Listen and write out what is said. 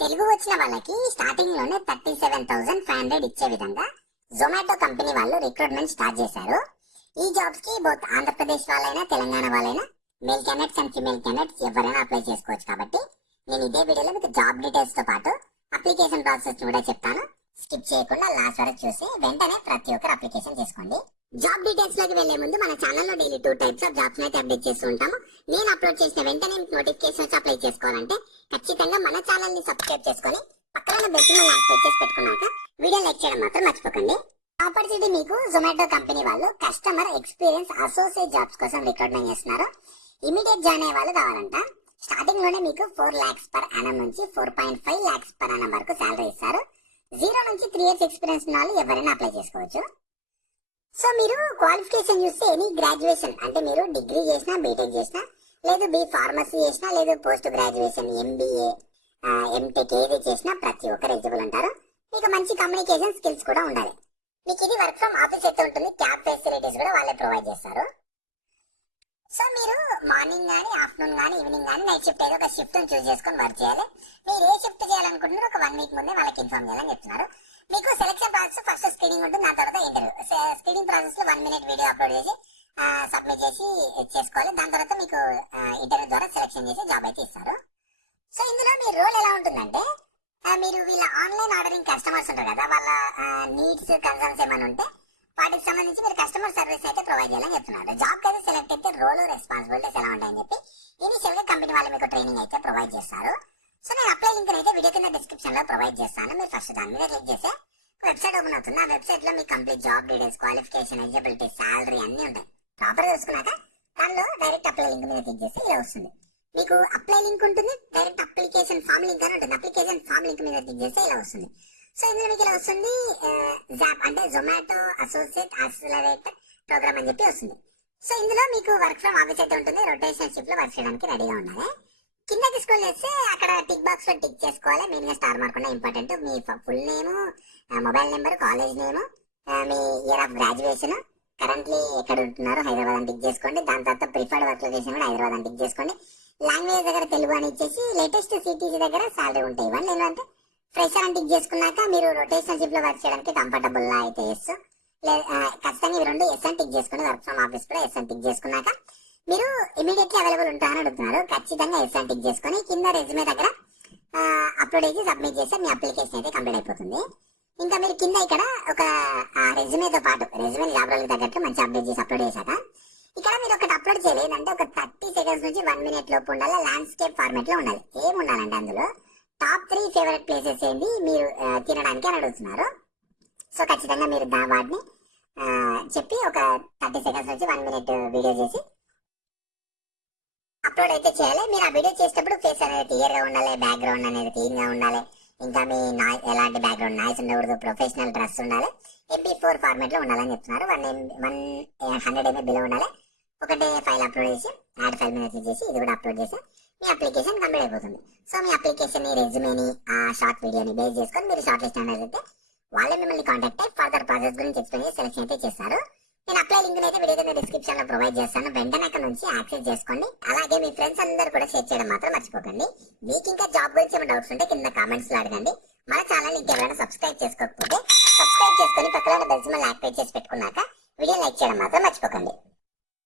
తెలుగు వచ్చిన వాళ్ళకి స్టార్టింగ్ లోనే 37,500 ఇచ్చే విధంగా జొమాటో కంపెనీ వాళ్ళు రిక్రూట్మెంట్ స్టార్ట్ చేశారు. ఈ జాబ్స్ కి బోత్ ఆంధ్రప్రదేశ్ వాళ్ళైనా తెలంగాణ వాళ్ళైనా male candidates and female candidates ఎవరైనా అప్లై చేసుకోవచ్చు. కాబట్టి నేను ఇదే వీడియోలో మీకు జాబ్ డీటెయిల్స్ తో పాటు అప్లికేషన్ ప్రాసెస్ కూడా చెప్తాను. స్కిప్ చేయకుండా లాస్ట్ వరకు చూసి వెంటనే ప్రతి ఒక్కరు అప్లికేషన్ చేసుకోండి. జాబ్ డీటెయిల్స్ లోకి వెళ్లే ముందు మన ఛానల్లో డైలీ 2 టైప్స్ ఆఫ్ జాబ్స్ అయితే అప్డేట్ చేస్తూ ఉంటాము. నేను అప్లోడ్ చేసిన వెంటనే నోటిఫికేషన్ వచ్చి అప్లై చేసుకోవాలంటే ఖచ్చితంగా మన ఛానల్ ని సబ్స్క్రైబ్ చేసుకొని పక్కన బెల్ సింబల్ యాక్టివేట్ చేసి పెట్టుకున్నాక వీడియో లైక్ చేయడం మాత్రం మర్చిపోకండి. ఆపర్చునిటీ మీకు జొమాటో కంపెనీ వాళ్ళు కస్టమర్ ఎక్స్పీరియన్స్ అసోసియేట్ జాబ్స్ కోసం రిక్రూట్మెంట్ చేస్తున్నారు. ఇమీడియట్ జాయిన్ అయ్యే వాళ్ళు కావాలంట. స్టార్టింగ్ లోనే మీకు 4 lakhs per annum నుంచి 4.5 lakhs per annum వరకు శాలరీ ఇస్తారు. 0 నుంచి 3 years ఎక్స్పీరియన్స్ ఉన్న వాళ్ళు ఎవరైనా అప్లై చేసుకోవచ్చు. సో మీరు క్వాలిఫికేషన్ చూస్తే ఎనీ గ్రాడ్యుయేషన్ అంటే మీరు డిగ్రీ చేసినా బీటెక్ చేసినా లేదు బి ఫార్మసీ చేసినా లేదు పోస్ట్ గ్రాడ్యుయేషన్ ఎంబీఏ ఎంటెక్ ఏది చేసినా ప్రతి ఒక్కరు ఎలిజిబుల్ అంటారు. మీకు మంచి కమ్యూనికేషన్ స్కిల్స్ కూడా ఉండాలి. మీకు ఇది వర్క్ ఫ్రమ్ ఆఫీస్ అయితే ఉంటుంది. క్యాబ్ ఫెసిలిటీస్ కూడా వాళ్ళే ప్రొవైడ్ చేస్తారు. సో మీరు మార్నింగ్ కానీ ఆఫ్టర్నూన్ కానీ ఈవినింగ్ కానీ నైట్ షిఫ్ట్ ఏదో ఒక షిఫ్ట్ చూస్ చేసుకొని వర్క్ చేయాలి. మీరు ఏ షిఫ్ట్ చేయాలనుకుంటున్నారో ఒక 1 week ముందే వాళ్ళకి ఇన్ఫార్మ్ చేయాలని చెప్తున్నారు. మీకు సెలక్షన్ ప్రాసెస్ ఫస్ట్ స్క్రీనింగ్ ఉంటుంది, దాని తర్వాత ఇంటర్వ్యూ. స్క్రీనింగ్ ప్రాసెస్ లో 1 minute వీడియో అప్లోడ్ చేసి సబ్మిట్ చేసి చేసుకోవాలి. దాని తర్వాత మీకు ఇంటర్వ్యూ ద్వారా సెలెక్షన్ చేసి జాబ్ అయితే ఇస్తారు. సో ఇందులో మీ రోల్ ఎలా ఉంటుందంటే మీరు వీళ్ళ ఆన్లైన్ ఆర్డరింగ్ కస్టమర్స్ ఉంటారు కదా, వాళ్ళ నీడ్స్ కన్సర్న్స్ ఏమైనా ఉంటే వాటికి సంబంధించి మీరు కస్టమర్ సర్వీస్ అయితే ప్రొవైడ్ చేయాలని చెప్తున్నారు. జాబ్ అయితే సెలెక్ట్ అయితే రోల్ రెస్పాన్సిబిలిటీస్ ఎలా ఉంటాయని చెప్పి ఇనిషియల్ గా కంపెనీ వాళ్ళు మీకు ట్రైనింగ్ అయితే ప్రొవైడ్ చేస్తారు. సో నేను అప్లై లింక్ అయితే వీడియో కింద డిస్క్రిప్షన్ లో ప్రొవైడ్ చేస్తాను. మీరు ఫస్ట్ దాని మీద క్లిక్ చేస్తే వెబ్సైట్ ఓపెన్ అవుతుంది. ఆ వెబ్సైట్ లో మీకు complete job details, qualification, eligibility, salary అన్ని ఉంటాయి. ప్రాపర్ గా చూసుకున్నాక దానిలో డైరెక్ట్ అప్లై లింక్ మీద క్లిక్ చేస్తే ఇలా వస్తుంది. మీకు అప్లై లింక్ ఉంటుంది, డైరెక్ట్ అప్లికేషన్ ఫామ్ లింక్ అని ఉంటుంది. అప్లికేషన్ ఫామ్ లింక్ మీద క్లిక్ చేస్తే ఇలా వస్తుంది. సో ఇందులో మీకు ఇలా వస్తుంది జాబ్ అంటే జొమాటో అసోసియేట్ యాక్సిలరేటర్ ప్రోగ్రామ్ అని చెప్పి వస్తుంది. సో ఇందులో మీకు వర్క్ ఫ్రమ్ ఆఫీస్ అయితే ఉంటుంది. రొటేషన్ షిఫ్ట్ లో వర్క్ చేయడానికి రెడీగా ఉండాలి. కిందకి స్క్రోల్ చేస్తే అక్కడ టిక్ బాక్స్ లో టిక్ చేసుకోవాలి. మెయిన్ గా స్టార్ మార్క్ ఉన్న important me full name, mobile number, college name, me year of graduation, currently ఎక్కడ ఉంటున్నారో హైదరాబాద్ అని టిక్ చేసుకోండి. దాని తర్వాత ప్రిఫర్డ్ వర్క్ లొకేషన్ కూడా హైదరాబాద్ అని టిక్ చేసుకోండి. లాంగ్వేజ్ దగ్గర తెలుగు అని ఇచ్చేసి లేటెస్ట్ సిటీసీ దగ్గర సాలరీ ఉంటాయి. ఇవన్నీ ఏంటంటే ఫ్రెషర్ అని టిక్ చేసుకున్నాక మీరు రొటేషన్ షిఫ్ట్ లో వర్క్ చేయడానికి కంఫర్టబుల్ లా అయితే ఎస్, ఖచ్చితంగా ఇవి 2 ఎస్ అని టిక్ చేసుకుని వర్క్ ఫ్రమ్ ఆఫీస్ కూడా ఎస్ అని టిక్ చేసుకున్నాక మీరు ఇమీడియట్లీ అవైలబుల్ ఉంటారని అడుగుతున్నారు. ఖచ్చితంగా ఎస్ అని టిక్ చేసుకొని కింద రెజ్యూమే దగ్గర అప్లోడ్ చేసి సబ్మిట్ చేస్తే మీ అప్లికేషన్ అయితే కంప్లీట్ అయిపోతుంది. ఇంకా మీరు కింద ఇక్కడ ఒక రెజ్యూమేతో పాటు రెజ్యూమే జాబ్ రోల్కి తగ్గట్టు మంచి అప్డేట్ చేసి అప్లోడ్ చేశాక ఇక్కడ మీరు ఒకటి అప్లోడ్ చేయలేదు అంటే ఒక 30 seconds నుంచి 1 minute లోపు ఉండాలి. ల్యాండ్స్కేప్ ఫార్మేట్ లో ఉండాలి. ఏం ఉండాలంటే అందులో టాప్ 3 ఫేవరెట్ ప్లేసెస్ ఏంటి మీరు తినడానికి అని అడుగుతున్నారు. సో ఖచ్చితంగా మీరు వాటిని చెప్పి ఒక 30 seconds నుంచి 1 minute వీడియో చేసి అప్లోడ్ అయితే చేయాలి. మీరు ఆ వీడియో చేసేటప్పుడు ఫేస్ అనేది క్లియర్ గా ఉండాలి, బ్యాక్గ్రౌండ్ అనేది క్లీన్ గా ఉండాలి, ఇంకా మీ ఎలాంటి బ్యాక్గ్రౌండ్ నాయిస్ ఉండకూడదు, ప్రొఫెషనల్ డ్రెస్ ఉండాలి, MP4 ఫార్మేట్ లో ఉండాలని చెప్తున్నారు. 100 MB బిలో ఉండాలి. ఒకటే ఫైల్ అప్లోడ్ చేసి యాడ్ ఫైల్ మీద క్లిక్ చేసి ఇది కూడా అప్లోడ్ చేసి మీ అప్లికేషన్ కంప్లీట్ అయిపోతుంది. సో మీ అప్లికేషన్ ని రెజ్యూమేని ఆ షార్ట్ వీడియోని బేస్ చేసుకొని మీరు షార్ట్ లిస్ట్ అనేది అయితే వాళ్ళే మిమ్మల్ని కాంటాక్ట్ అయ్యి ఫర్దర్ ప్రాసెస్ గురించి ఎక్స్ప్లెయిన్ చేసి సెలెక్షన్ అయితే చేస్తారు. నేను అప్లై లింక్ అయితే వీడియో కింద డిస్క్రిప్షన్ లో ప్రొవైడ్ చేస్తాను. వెంటనే అక్కడ నుంచి యాక్సెస్ చేసుకోండి. అలాగే మీ ఫ్రెండ్స్ అందరూ కూడా షేర్ చేయడం మాత్రం మర్చిపోకండి. మీకు ఇంకా జాబ్ గురించి ఏమైనా డౌట్స్ ఉంటే కింద కామెంట్స్ లో అడగండి. మన ఛానల్ ఇంకెవరైనా సబ్స్క్రైబ్ చేసుకోకపోతే సబ్స్క్రైబ్ చేసుకొని పక్కన బెల్ సింబల్ యాక్టివేట్ చేసి పెట్టుకున్నాక వీడియో లైక్ చేయడం మాత్రం మర్చిపోకండి.